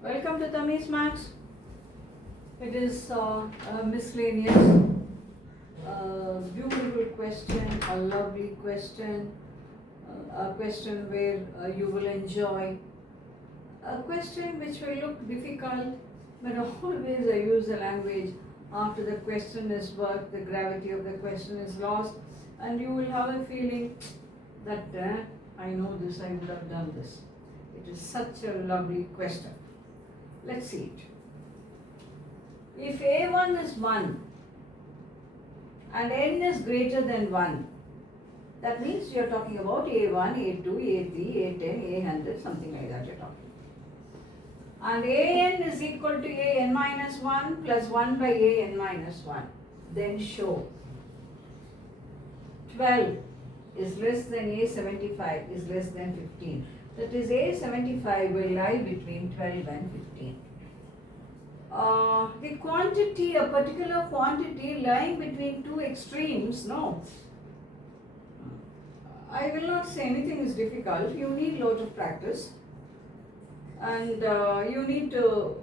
Welcome to Tammy's Max. It is miscellaneous. A beautiful question, a lovely question, a question where you will enjoy, a question which will look difficult, but always I use the language after the question is worked, the gravity of the question is lost, and you will have a feeling that I know this, I would have done this. It is such a lovely question. Let's see it. If A1 is 1 and n is greater than 1, that means you are talking about A1, A2, A3, A10, A100, something like that you are talking. And An is equal to An minus 1 plus 1 by An minus 1. Then show 12 is less than A75 is less than 15. That is A75 will lie between 12 and 15. The quantity, a particular quantity lying between two extremes, no. I will not say anything is difficult. You need a lot of practice and you need to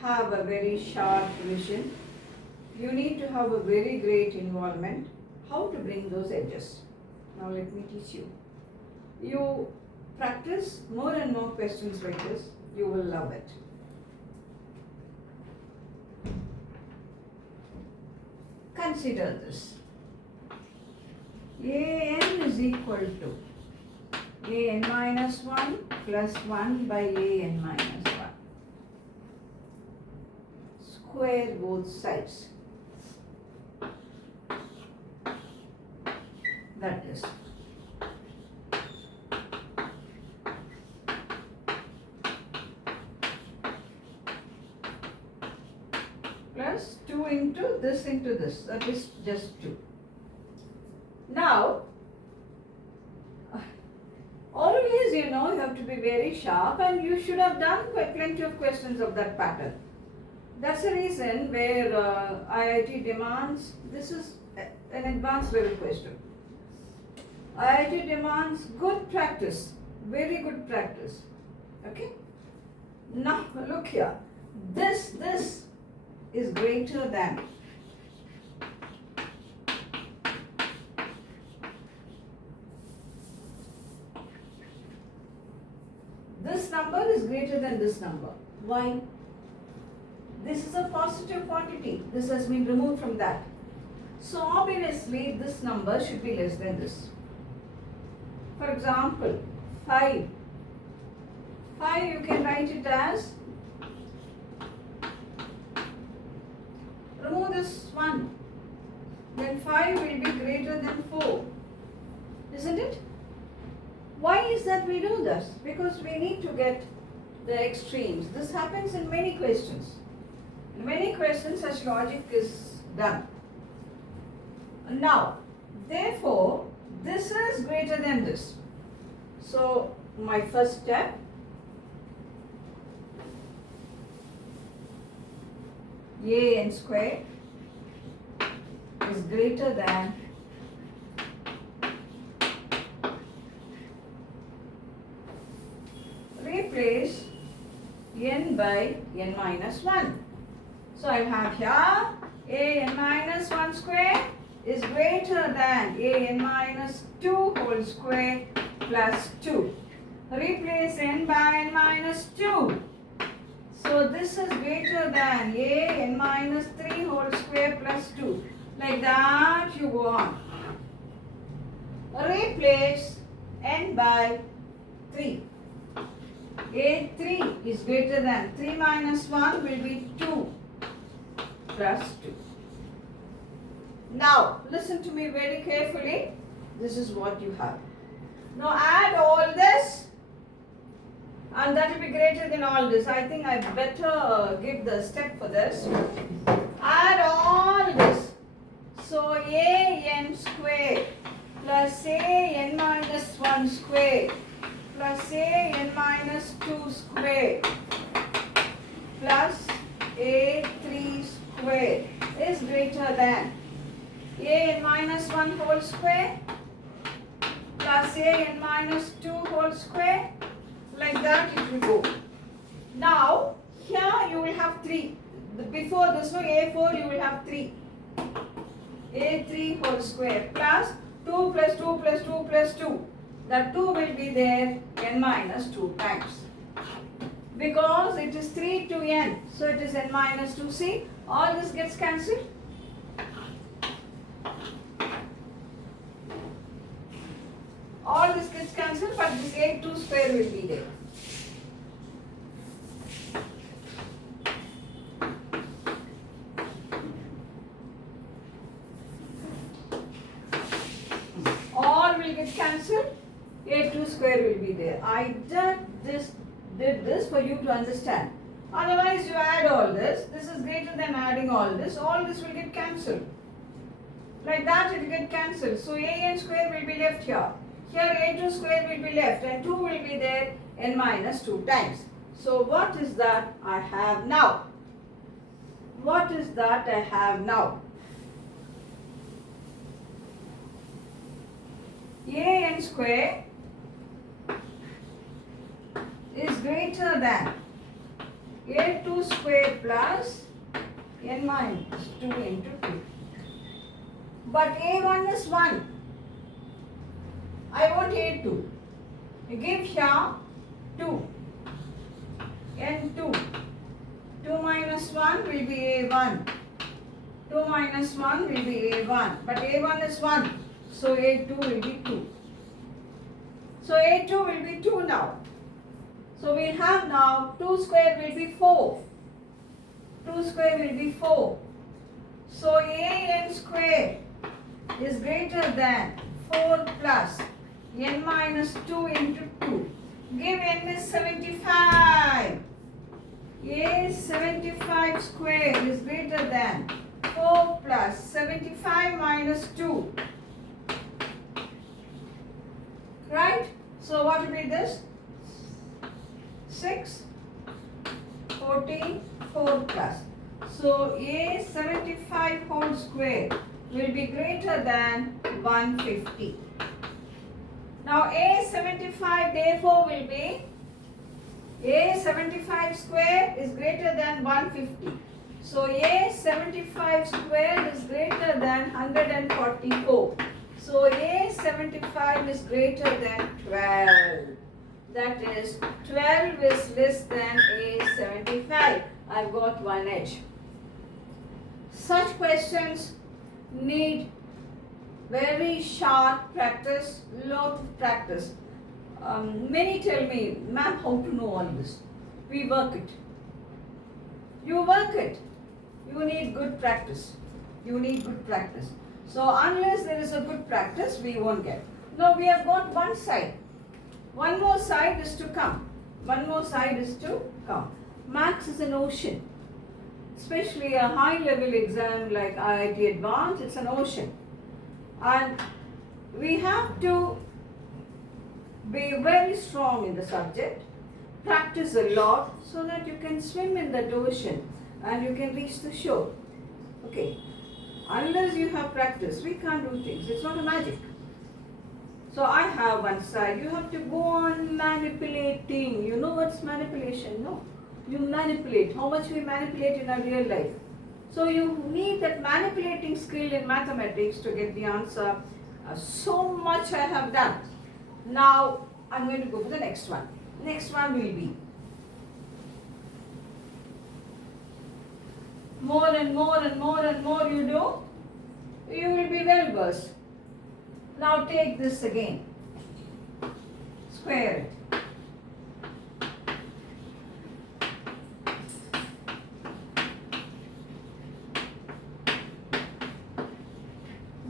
have a very sharp vision. You need to have a very great involvement. How to bring those edges? Now let me teach you. You practice more and more questions like this, you will love it. Consider this. An is equal to An minus 1 plus 1 by An minus 1. Square both sides. That is. Plus 2 into this, that is just 2. Now, always you have to be very sharp and you should have done plenty of questions of that pattern. That's the reason where IIT demands, this is an advanced level question. IIT demands good practice, very good practice. Okay? Now look here, this is greater than this number is greater than this number. Why? This is a positive quantity. This has been removed from that. So obviously this number should be less than this. For example, 5. 5 you can write it as, remove this 1, then 5 will be greater than 4, isn't it? Why is that we do this? Because we need to get the extremes. This happens in many questions. In many questions such logic is done. Now, therefore, this is greater than this. So, my first step, An square is greater than replace n by n minus 1. So I have here An minus 1 square is greater than An minus 2 whole square plus 2. Replace n by n minus 2. So this is greater than An minus 3 whole square plus 2. Like that you go on. Replace n by 3. A3 is greater than 3 minus 1 will be 2 plus 2. Now listen to me very carefully. This is what you have. Now add all this and that will be greater than all this. I think I better give the step for this. Add all this. So An square plus An minus 1 square plus An minus 2 square plus A3 square is greater than An minus 1 whole square plus An minus 2 whole square. Like that it will go. before this, no, a4 you will have 3. a3 whole square plus 2 plus 2 plus 2 plus 2. That 2 will be there n minus 2 times. Because it is 3 to n, so it is n minus 2. See, all this gets cancelled. All this gets cancelled, but this a2 square will be there. All will get cancelled. a2 square will be there. I did this for you to understand. Otherwise, you add all this. This is greater than adding all this. All this will get cancelled. Like that, it will get cancelled. So an square will be left here. Here a2 square will be left and 2 will be there n minus 2 times. So what is that I have now? What is that I have now? An square is greater than a2 square plus n minus 2 into 2. But a1 is 1. I want a2. You give here 2. n2. 2 minus 1 will be a1. 2 minus 1 will be a1. But a1 is 1. So a2 will be 2. So a2 will be 2 now. So we have now 2 square will be 4. 2 square will be 4. So an square is greater than 4 plus n minus 2 into 2. Give n is 75. A 75 square is greater than 4 plus 75 minus 2. Right? So what will be this? 6, 14, 4 plus. So a 75 whole square will be greater than 150. Now a 75 therefore will be a 75 square is greater than 150. So a 75 square is greater than 144. So a 75 is greater than 12. That is 12 is less than a 75. I've got one edge. Such questions need very sharp practice, lot of practice. Many tell me, ma'am, how to know all this? We work it. You work it. You need good practice. You need good practice. So unless there is a good practice, we won't get. Now we have got one side. One more side is to come. One more side is to come. Maths is an ocean. Especially a high level exam like IIT Advanced, it's an ocean. And we have to be very strong in the subject, practice a lot so that you can swim in that ocean and you can reach the shore. Okay. Unless you have practice, we can't do things. It's not a magic. So I have one side. You have to go on manipulating. You know what's manipulation? No. You manipulate. How much we manipulate in our real life. So you need that manipulating skill in mathematics to get the answer. So much I have done. Now I'm going to go for the next one. Next one will be more and more and more and more you do, you will be well versed. Now take this again. Square it.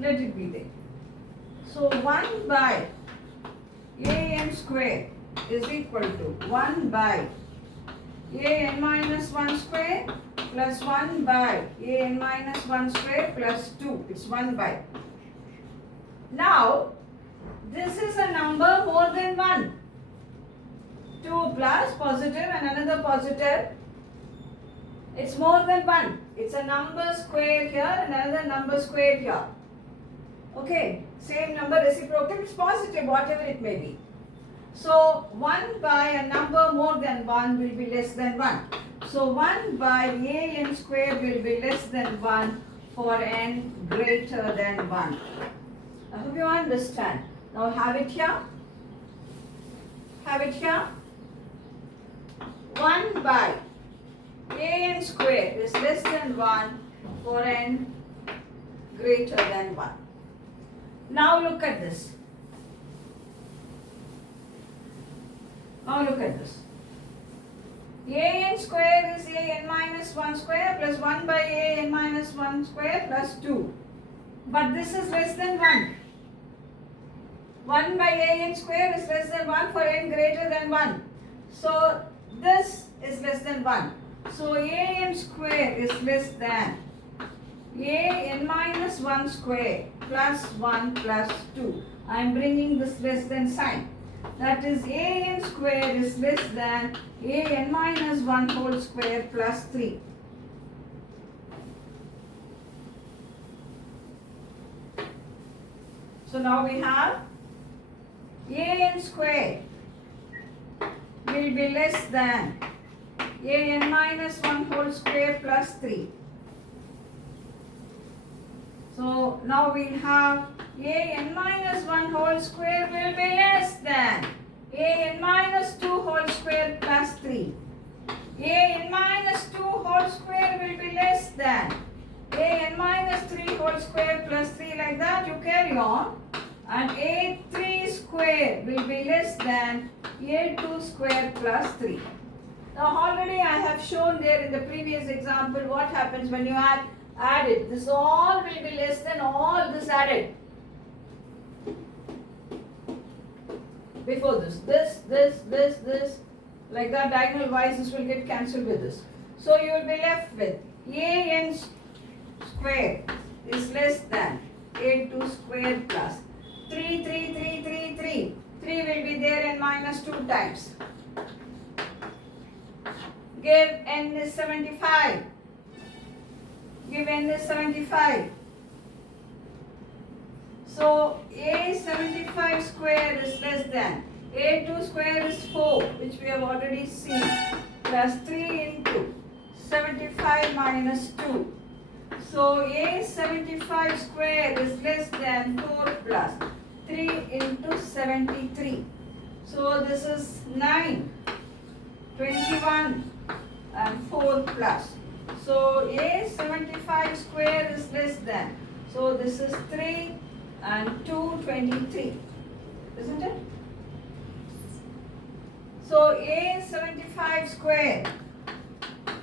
Let it be there. So 1 by an square is equal to 1 by an minus 1 square plus 1 by an minus 1 square plus 2. It's 1 by. Now, this is a number more than 1. 2 plus positive and another positive. It's more than 1. It's a number square here and another number square here. Okay, same number reciprocal, it's positive, whatever it may be. So 1 by a number more than 1 will be less than 1. So 1 by an square will be less than 1 for n greater than 1. I hope you understand. Now have it here. Have it here. 1 by an square is less than 1 for n greater than 1. Now look at this. Now look at this. An square is an minus 1 square plus 1 by an minus 1 square plus 2. But this is less than 1. 1 by an square is less than 1 for n greater than 1. So this is less than 1. So an square is less than an minus 1 square plus 1 plus 2. I am bringing this less than sign. That is an square is less than an minus 1 whole square plus 3. So now we have an square will be less than an minus 1 whole square plus 3. So now we have an minus 1 whole square will be less than an minus 2 whole square plus 3. An minus 2 whole square will be less than an minus 3 whole square plus 3, like that you carry on. And a3 square will be less than a2 square plus 3. Now already I have shown there in the previous example what happens when you add it. This all will be less than all this added. Before this, like that diagonal wise this will get cancelled with this. So you will be left with an square is less than a2 square plus 3. 3 will be there and minus 2 times. Give n is 75. Give n is 75. So a75 square is less than a2 square is 4, which we have already seen, plus 3 into 75 minus 2. So a75 square is less than 4 plus 3 into 73. So this is 9, 21 and 4 plus. So a75 square is less than. So this is 3 and 223. Isn't it? So a75 square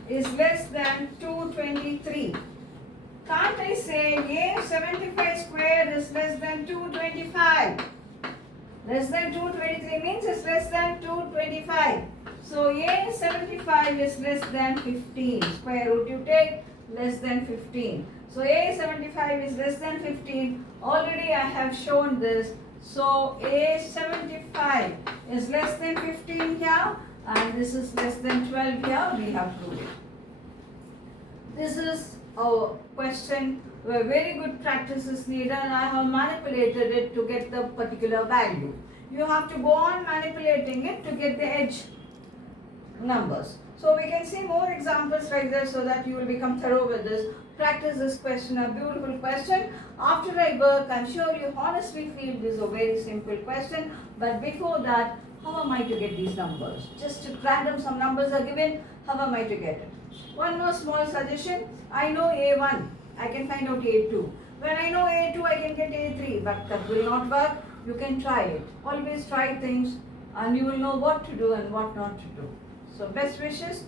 is less than 223. Can't I say a75 square is less than 225? Less than 223 means it's less than 225. So a75 is less than 15. Square root you take less than 15. So a75 is less than 15. Already I have shown this. So a75 is less than 15 here and this is less than 12 here. We have proved it. This is a question where very good practice is needed and I have manipulated it to get the particular value. You have to go on manipulating it to get the edge numbers. So we can see more examples like this so that you will become thorough with this. Practice this question, a beautiful question. After I work, I'm sure you honestly feel this is a very simple question. But before that, how am I to get these numbers? Just random, some numbers are given, how am I to get it? One more small suggestion. I know A1, I can find out A2. When I know A2, I can get A3, but that will not work. You can try it. Always try things and you will know what to do and what not to do. So best wishes.